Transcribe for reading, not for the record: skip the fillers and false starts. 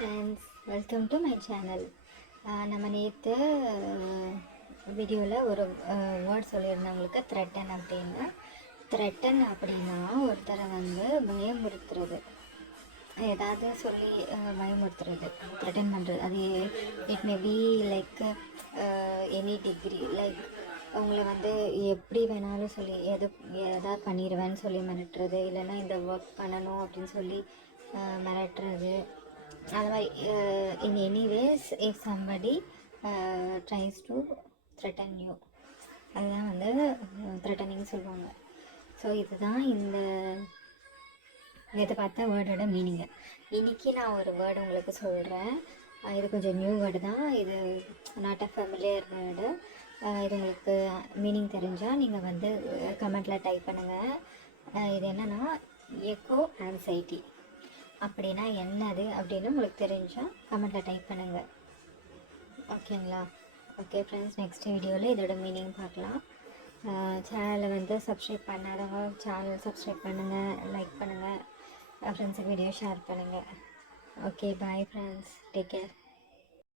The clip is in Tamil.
Friends, welcome to my channel. நம்ம நேற்று வீடியோவில் ஒரு வேர்ட் சொல்லியிருந்தவங்களுக்கு த்ரெட்டன் அப்படின்னு. த்ரெட்டன் அப்படின்னா ஒருத்தரை பயமுறுத்துறது, ஏதாவது சொல்லி பயமுறுத்துறது, த்ரெட்டன் பண்ணுறது. அது it may be like any degree, like அவங்கள எப்படி வேணாலும் சொல்லி எதாவது பண்ணிடுவேன்னு சொல்லி மிரட்டுறது, இல்லைன்னா இந்த ஒர்க் பண்ணணும் அப்படின்னு சொல்லி மிரட்டுறது. அந்த மாதிரி in anyways if somebody tries to threaten you, அதுதான் த்ரெட்டனிங் சொல்லுவாங்க. ஸோ இதுதான் இதை பார்த்தா வேர்டோட மீனிங்கு. இன்றைக்கி நான் ஒரு வேர்டு உங்களுக்கு சொல்கிறேன். இது கொஞ்சம் நியூ வேர்டு தான். இது நாட் அ ஃபெமிலியர் வேர்டு. இது உங்களுக்கு மீனிங் தெரிஞ்சால் நீங்கள் கமெண்ட்டில் டைப் பண்ணுங்கள். இது என்னென்னா எக்கோ ஆன்சைட்டி அப்படின்னா என்னது அப்படின்னு உங்களுக்கு தெரிஞ்சால் கமெண்ட்டில் டைப் பண்ணுங்கள். ஓகேங்களா? ஓகே ஃப்ரெண்ட்ஸ், நெக்ஸ்ட் வீடியோவில் இதோட மீனிங் பார்க்கலாம். சேனலை சப்ஸ்கிரைப் பண்ணாதவங்க சேனல் சப்ஸ்கிரைப் பண்ணுங்கள், லைக் பண்ணுங்கள், ஃப்ரெண்ட்ஸுக்கு வீடியோ ஷேர் பண்ணுங்கள். Okay, bye friends, take care.